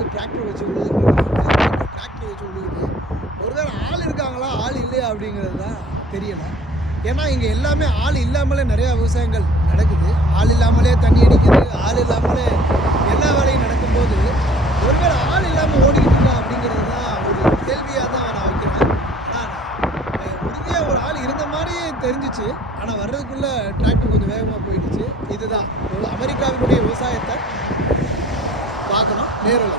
போது டிராக்டர் வச்சு உழுகுது. ஒருவேளை ஆள் இருக்காங்களா ஆள் இல்லையா அப்படிங்கிறது தான் தெரியலை. ஏன்னா இங்கே எல்லாமே ஆள் இல்லாமலே நிறையா விவசாயங்கள் நடக்குது. ஆள் இல்லாமலே தண்ணி அடிக்குது, ஆள் இல்லாமலே எல்லா வேலையும் நடக்கும்போது ஒருவேளை ஆள் இல்லாமல் ஓடிக்கிட்டு இருக்கா அப்படிங்கிறது தான் ஒரு கேள்வியாக தான் நான் வைக்கிறேன். ஆனால் உறுதியாக ஒரு ஆள் இருந்த மாதிரியே தெரிஞ்சிச்சு. ஆனால் வர்றதுக்குள்ளே டிராக்டர் கொஞ்சம் வேகமாக போயிடுச்சு. இதுதான் அமெரிக்காவினுடைய விவசாயத்தை பார்க்கணும் நேரில்.